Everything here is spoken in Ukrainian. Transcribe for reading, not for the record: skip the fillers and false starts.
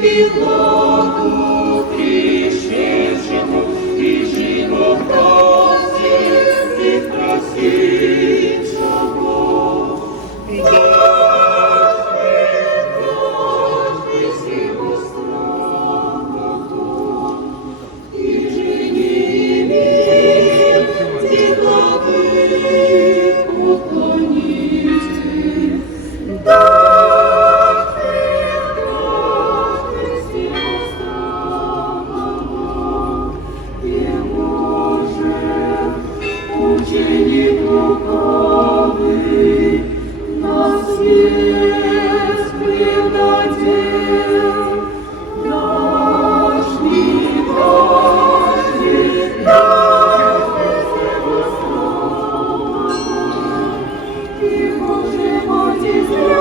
підлогу тріщину, біжимо просить, відпросить чого. Дожди всі построку, і жені мір, дідови поклоніться. Учені лукавий, нас есть предатель, наш мій Божий, наш Господь, і можемо дізнатися.